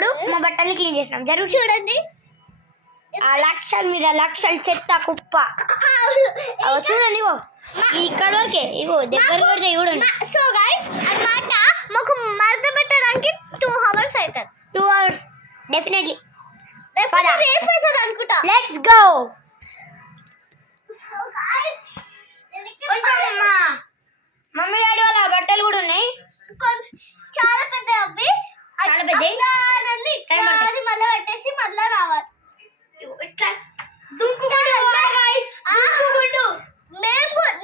ఇప్పుడు మా బట్టలు క్లీన్ చేసినాం. జరుగు చూడండి. ఆ లక్షల మీద లక్షల చెత్త కుప్ప చూడండి. ఇగో ఇక్కడ వరకే, ఇగో దగ్గర పడితే చూడండి. సో గైస్ అన్నమాట మాకు మడత పెట్టడానికి 2 hours అవుతుంది. 2 hours డెఫినెట్లీ. రేపు అవుతుంది అనుకుంటా. Let's go. So guys mummy daddy వాళ్ళ బట్టలు కూడా ఉన్నాయి, చాలా పెద్ద అవి, చాలా పెద్ద. మళ్ళీ పెట్టేసి మళ్ళీ రావాలి.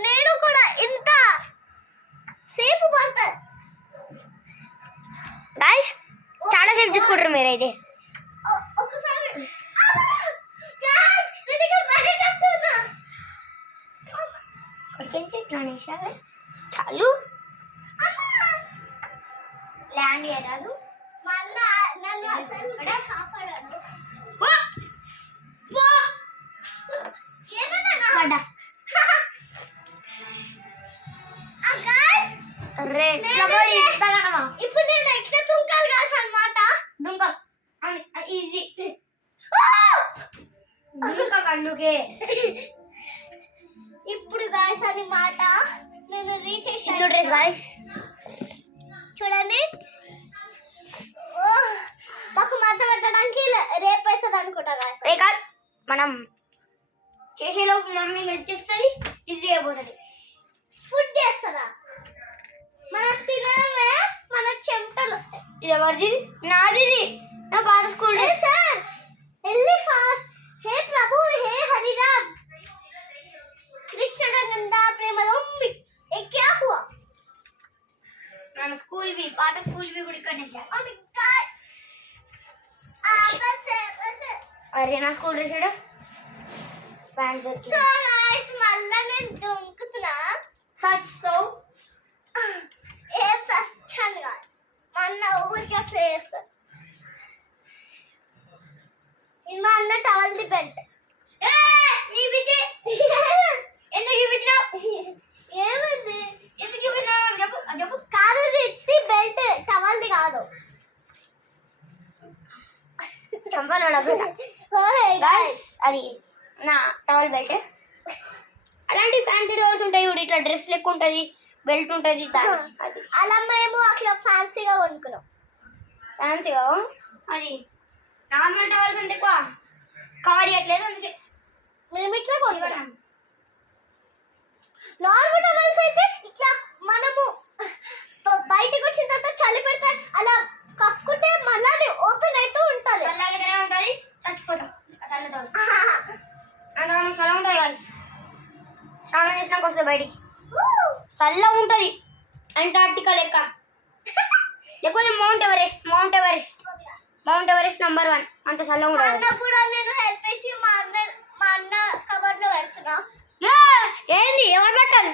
నేను కూడా ఇంత సేపు పడుతుంది గైస్, చాలా సేపు తీసుకుంటారు మీరైతే. ఒకసారి చాలు ల్యాండ్ అయ్యారు. నన్ను అసలు కాపాడాను. ఇప్పుడు నేను ఎట్లా తుంకాలి కాదు అన్నమాట. ఈజీ అందుకే ఇప్పుడు గాయస్ అన్నమాట నేను రీచ్ చేసాను. డ్రెస్ గాయస్ చూడండి. మాకు మడత పెట్టడానికి రేపు అవుతుంది అనుకుంటా గాయస్. కాదు, మనం చేసేలోపు మమ్మీ హెల్ప్ చేస్తుంది, ఈజీ అయిపోతుంది. ఫుడ్ చేస్తుందా? మనం తినడమే మన చెమటలు వస్తాయి. ఇది ఎవరిది? నాది. నా పాత స్కూల్ డ్రెస్. సార్ हे प्रभु हे हरिराम कृष्ण गंगा प्रेम ये क्या हुआ? మన స్కూల్ వి, పాత స్కూల్ వి కూడా ఇక్కడ చేశారు. అరే నా స్కూల్ డ్రెస్ ఏడా? ప్యాంట్. సో గైస్ మళ్ళా నేను దుంకుతున్నా. సచ్ సో ఏం సచ్చాను గైస్. మొన్న ఊరికి అట్లా చేస్తాను. మా అన్న టవల్ ది బెల్ట్. నీ బిజీ ఎందుకు చూపించినావు? ఏమైంది? ఎందుకు చూపించినావు చెప్పు. చెప్పు. కాదు, ఇది బెల్ట్, టవల్ ది కాదు. చంపలోడా అది నా టవల్ బెల్ట్. అలాంటి ఫ్యాన్సీ టవల్స్ ఉంటాయి చూడు, ఇట్లా డ్రెస్ లెక్క ఉంటుంది, బెల్ట్ ఉంటుంది. అది అలా మేము అట్లా ఫ్యాన్సీగా కొనుక్కున్నాం. ఫ్యాన్సీగా అది నార్మల్ టవల్స్ అంటే ఎక్కువ కవర్ చేయట్లేదు, అందుకే మేము ఇట్లా కొనుక్కున్నాం. నార్మల్ టవల్స్ అయితే ఇట్లా మనము బయటకు వచ్చిన తర్వాత చలి పెడితే అలా కక్కుంటే మళ్ళీ అది ఓపెన్ అవుతూ ఉంటుంది. అలాగే ఉంటుంది, చచ్చిపోతాం. చల్ల టవల్ అంటే మనం చల్ల ఉంటుంది కాదు, స్నానం చేసినాక వస్తుంది బయటికి, చల్లగా ఉంటుంది. అంటార్టికా లెక్క, లేకపోతే mount Everest. Mount Everest number 1 అంత చల్లగా ఉంటుంది. అన్న కూడా నేను హెల్ప్ చేసి మా అన్న కబర్ లో పెడుతున్నా. ఏంది ఎవరు బట్టలు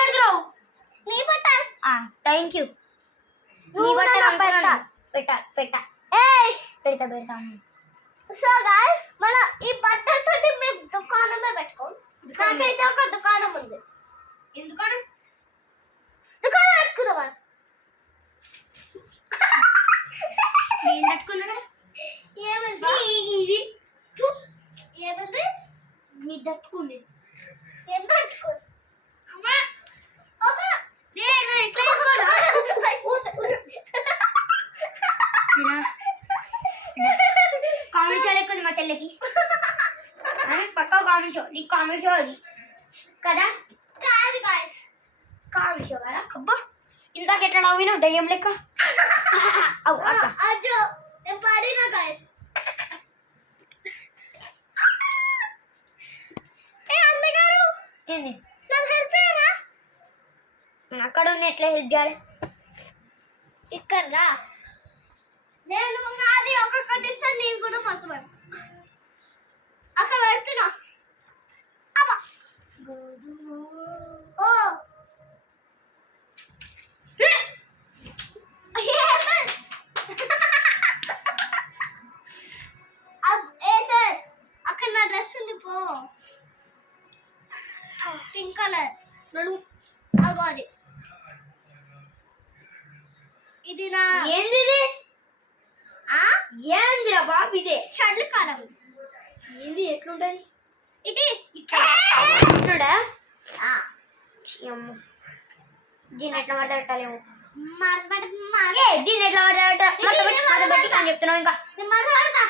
పెడుతున్నావు? నీ బట్టలు. Thank you. నీ నువ్వు బట్టలు నా బట్టలు. పెట్టా పెడతాను. సో గైస్ మన ఈ బట్టలతో మేము దుకాణమే పెట్టుకోం. నాకైతే ఒక దుకాణం ఉంది. ఎందుకని దుకాణం పెట్టుకుందామా? నేను తట్టుకున్నా కదా. ఏమంది ఇది ఏమంది? నీ తట్టుకుంది. ఏం తట్టుకో? కామెడీ షో లెక్క ఉంది మా చెల్లెకి. పక్కా కామెడీ షో. నీకు కామెడీ షో అది కదా? కాదు గైస్, కామెడీ షో కదా. అబ్బా ఇందాక ఎట్లా నవ్వినావు దయ్యం లెక్క. అవు అట్లా అజ్జో నేను పడినా గైస్. అమ్మగారు ఏంది? నాకు హెల్ప్ చేయరా? అక్కడ ఉంది, ఎట్లా హెల్ప్ చేయాలి? ఇక్కడ రా. నేను నాది ఒక్కొక్కటి ఇస్తాను, నేను కూడా మొత్తం అక్కడ పెడుతున్నా. ఓ అక్కడ నా డ్రెస్ ఉంది పో. పింక్ కలర్ అగో అది. ఇది నా ఏంది ఇది? ఏందిరా బాబు ఇదే చల్లి కారం ఇది ఎట్లుంటది ఇది ఇట్లుంటా ఆ దీన్ని ఎట్లా మడత పెట్టాలేమో మరబడ ఏ దీన్ని ఎట్లా మడత పెట్టి అని చెప్తున్నావు ఇంకా మరబడతా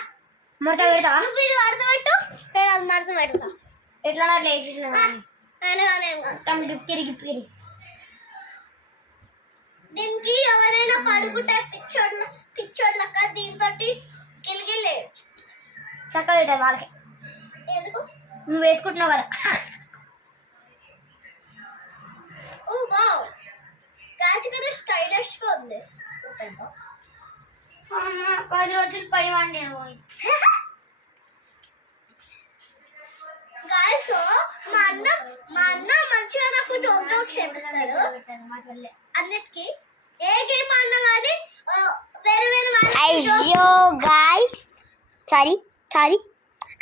మడత పెడతావా నువ్వు ఇది మడత పెట్టు నేను అది మడత పెడతా ఎట్లా అట్లా వేసేసిన అనగానే గిప్పిరి దీనికి ఎవరైనా పడుకుంటే పిచ్చోళ్ళక దీంతో గిలిగిలేదు చక్కగా అవుతుంది వాళ్ళకి ఎందుకు నువ్వు వేసుకుంటున్నావు కదా ఓ వావ్ గాస్ ఇక్కడ స్టైలిష్ గా ఉంది 10 రోజులు పడి వండే గాయస్ మా అన్న మంచిగా నాకు జోక్ చేపిస్తాడు అన్నిటికీ ఏ గేమ్ అన్నా కానీ వేరే వేరే అయ్యో guys sorry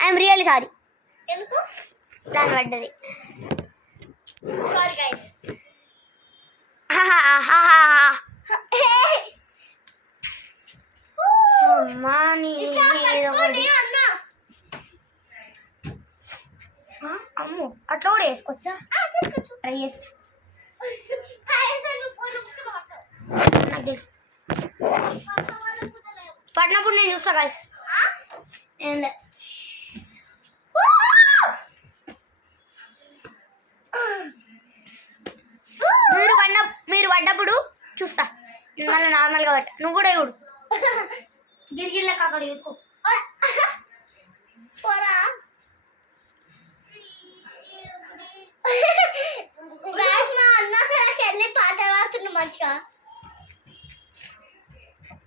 I'm really sorry ఎందుకు దాని పడ్డది సారీ గైస్ అమ్ము అట్లా కూడా వేసుకోవచ్చా ట్రై చేసి నాకు తెలుసు పడినప్పుడు నేను చూస్తా గాయస్ ఏం లే మీరు పడ్డప్పుడు చూస్తా మళ్ళీ నార్మల్గా పట్ట నువ్వు కూడా చూడు గిరిగిరిలోకి అక్కడ చూసుకో మా అన్న అక్కడికి వెళ్ళి పాట పాడుతున్నా మంచిగా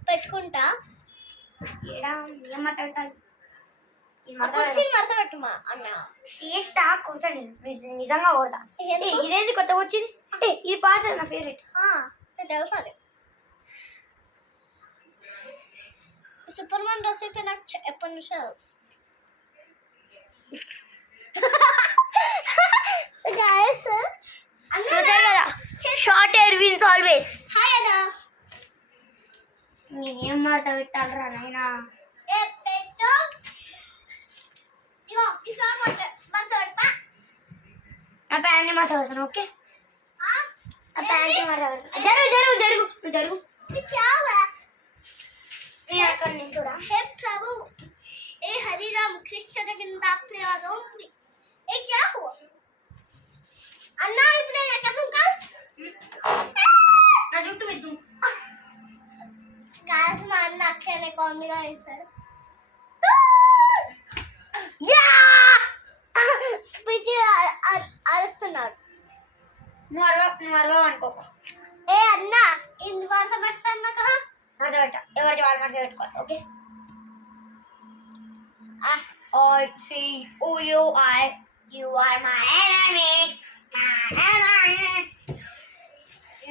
పెట్టుకుంటా ఏడా ఏం మాట్లాడతాను కుర్చీ మడత పెట్టుమా అన్న చేస్తా కూర్చోండి నిజంగా కొడతా ఇదేంది కొత్తగా వచ్చింది ఇది పాత నా ఫేవరెట్ తెలుసు అది సూపర్ మ్యాన్ డ్రెస్ అయితే నాకు ఎప్పటి నుంచో గాయస్ కదా షార్ట్ హెయిర్ విన్స్ ఆల్వేస్ హాయ్ అన్న నేనేం మాట పెట్టాలరా నాయనా ఏ పెట్టు ఇగో ఈ ఫ్లవర్ మడత పెట్టా నా ప్యాంట్ మాట పెడతాను ఓకే నా ప్యాంట్ మాట జరుగు ये क्या हुआ నేను అక్కడ నుంచి చూడా हे प्रभु ए हरि राम कृष्ण కింద ఆప్యాయో ఏ क्या हुआ అన్నా ఇప్పుడు నేను ఎక్కడ దుంకా నా జుట్టు మెద్దు గాయస్ మా అన్న అక్కనే కామెడీగా వేశారు యా స్పీచ్ అరుస్తున్నాడు నువ్వు అరవవు అనుకో ఏ అన్న ఇందు వరస పెట్టన్నా కదా మడత పెట్ట ఎవరికి వాళ్ళు మడత పెట్టుకోవాలి okay I see who you are my enemy